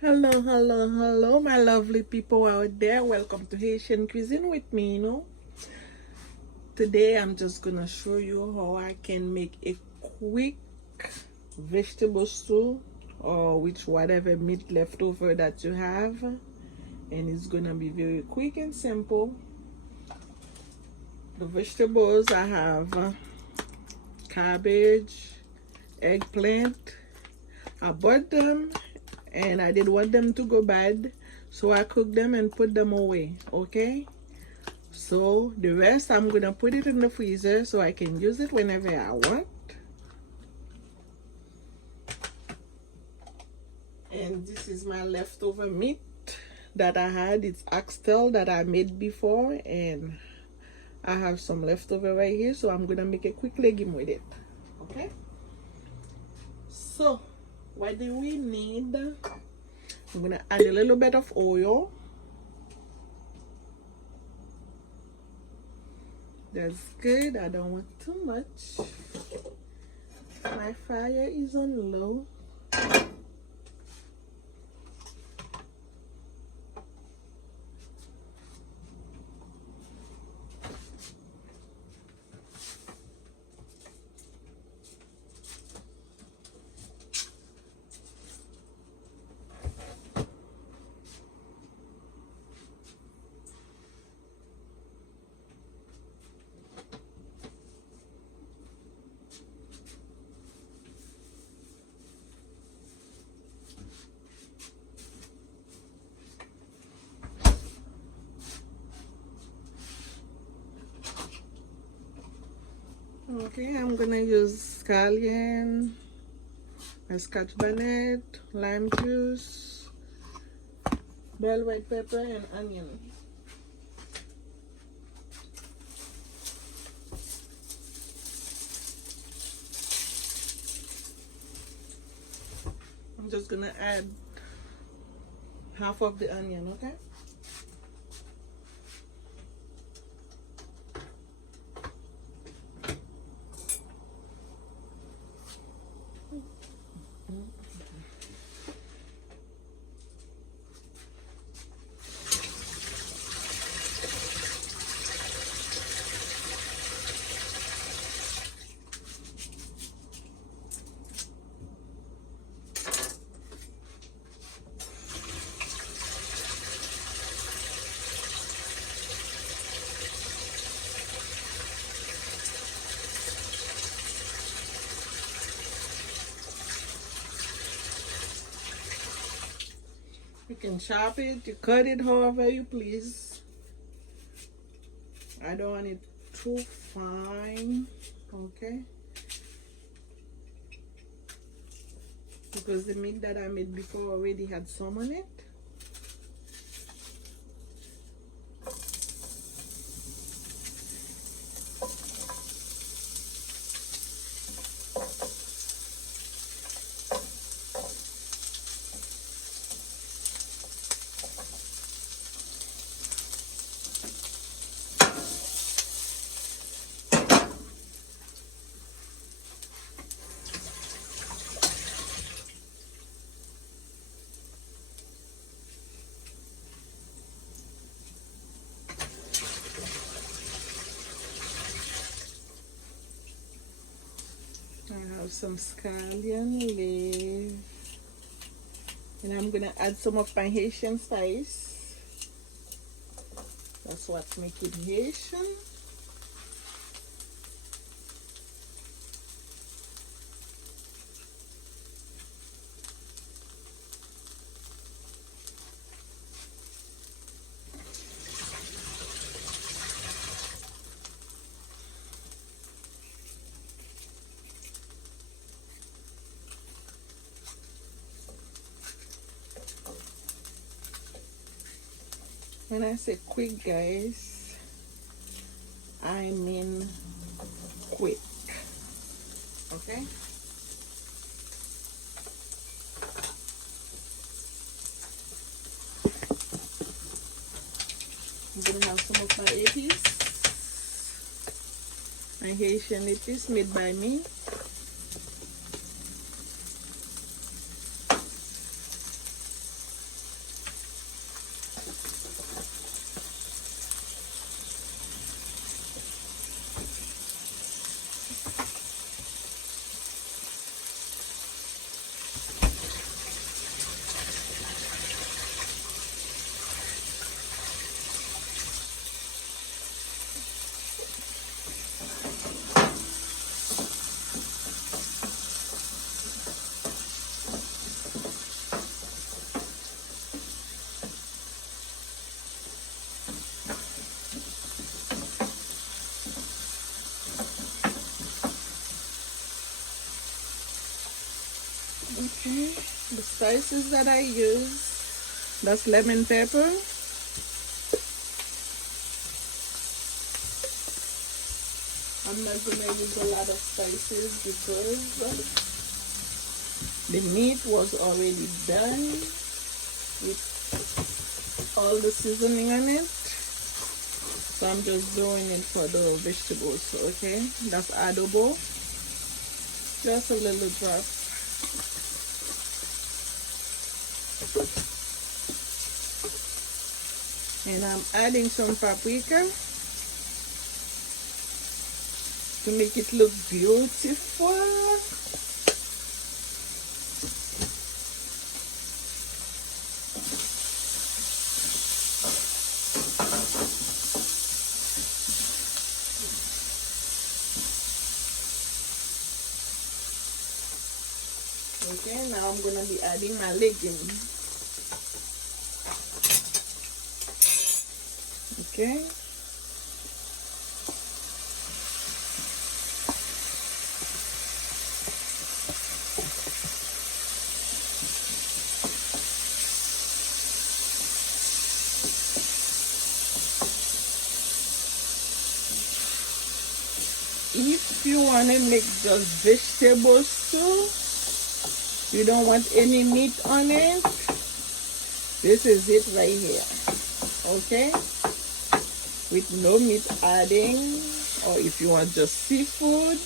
Hello, hello, hello, my lovely people out there. Welcome to Haitian Cuisine with me. Today I'm just gonna show you how I can make a quick vegetable stew or which whatever meat leftover that you have, and it's gonna be very quick and simple. The vegetables I have cabbage, eggplant. I bought them and I didn't want them to go bad, so I cooked them and put them away. Okay, so the rest I'm gonna put it in the freezer so I can use it whenever I want. And this is my leftover meat that I had. It's oxtail that I made before, and I have some leftover right here, so I'm gonna make a quick legume with it. Okay, so what do we need? I'm gonna add a little bit of oil. That's good. I don't want too much. My fire is on low. Okay, I'm gonna use scallion, scotch bonnet, lime juice, bell white pepper, and onion. I'm just gonna add half of the onion, okay? You can chop it, you cut it however you please. I don't want it too fine, okay? Because the meat that I made before already had some on it. I have some scallion leaf, and I'm gonna add some of my Haitian spice. That's what makes it Haitian. When I say quick, guys, I mean quick. Okay? I'm gonna have some of my épices, my Haitian épices made by me. spices that I use. That's lemon pepper. I'm not gonna use a lot of spices because the meat was already done with all the seasoning on it. So I'm just doing it for the vegetables, okay? That's adobo. Just a little drop. And I'm adding some paprika to make it look beautiful. Okay, now I'm gonna be adding my legumes. Okay. If you want to make just vegetable stew, you don't want any meat on it, this is it right here. Okay, with no meat adding, or if you want just seafood,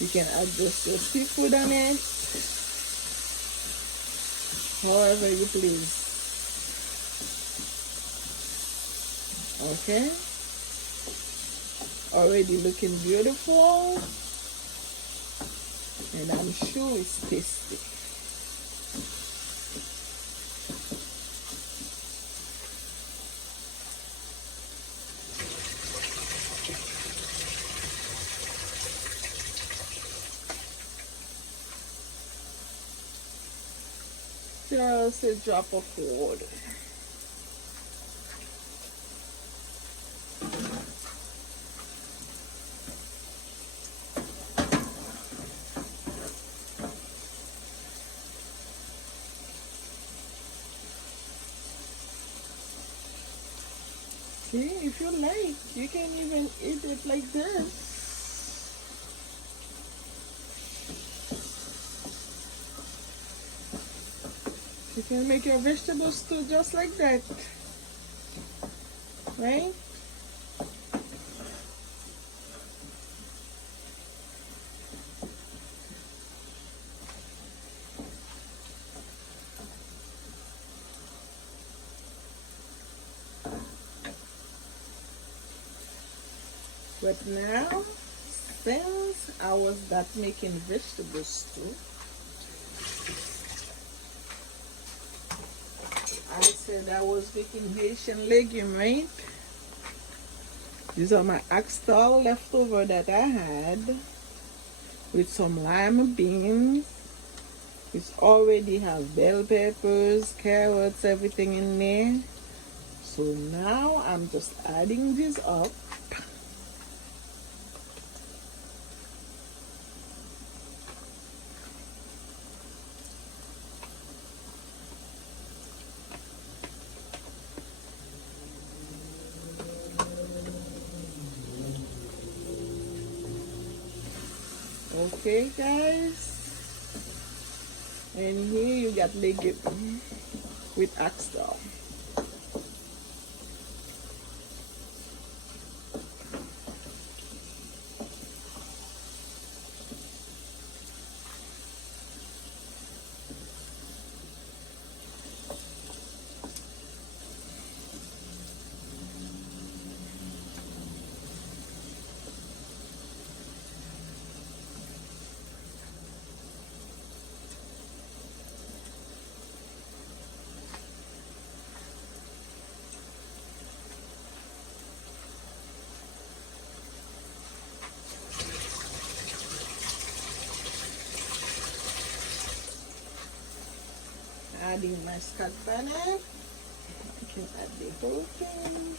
you can add just your seafood on it, however you please. Okay, already looking beautiful, and I'm sure it's tasty. Just a drop of water. See, if you like, you can even eat it like this. You can make your vegetable stew just like that, right? But now, since I was not making vegetable stew, I said I was making Haitian legume, right? These are my oxtail leftover that I had with some lima beans, which already have bell peppers, carrots, everything in there. So now I'm just adding this up. Okay, guys, and here you got legume with oxtail. Adding my scotch bonnet. I can add the whole thing.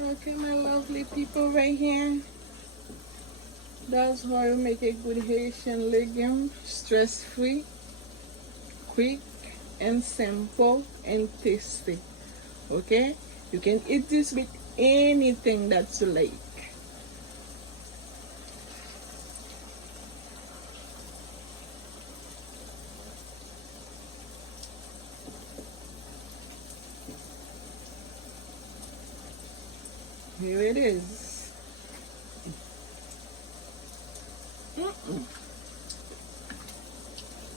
Okay, my lovely people right here. That's how you make a good Haitian legume, stress-free, quick and simple and tasty. Okay, you can eat this with anything that you like. Here it is.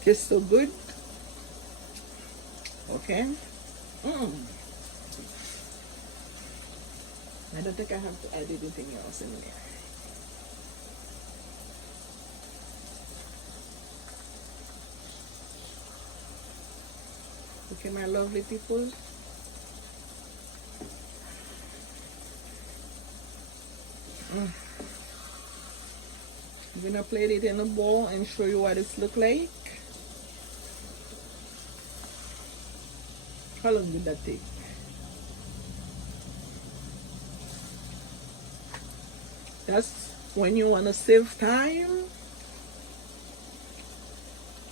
Tastes so good. Okay. I don't think I have to add anything else in there. Okay, my lovely people. I'm gonna plate it in a bowl and show you what it's look like. How long did that take? That's when you want to save time,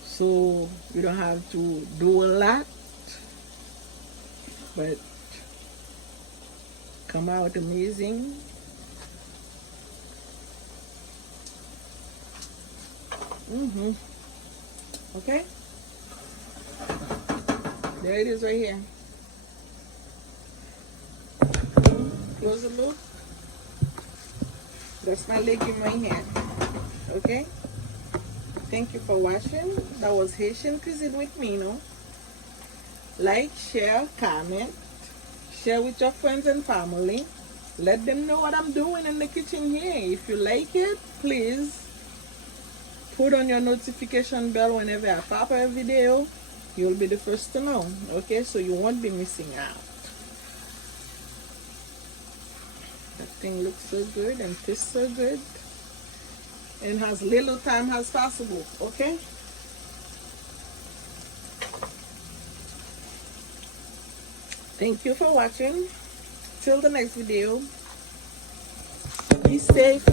so you don't have to do a lot, but come out amazing. Okay, there it is right here. Close the loop. That's my legume right here. Okay, thank you for watching. That was Haitian Cuisine with Mino. Like, share, comment, share with your friends and family. Let them know what I'm doing in the kitchen here. If you like it, please put on your notification bell whenever I pop a video. You'll be the first to know. Okay, so you won't be missing out. That thing looks so good and tastes so good, and has little time as possible. Okay, thank you for watching. Till the next video, be safe.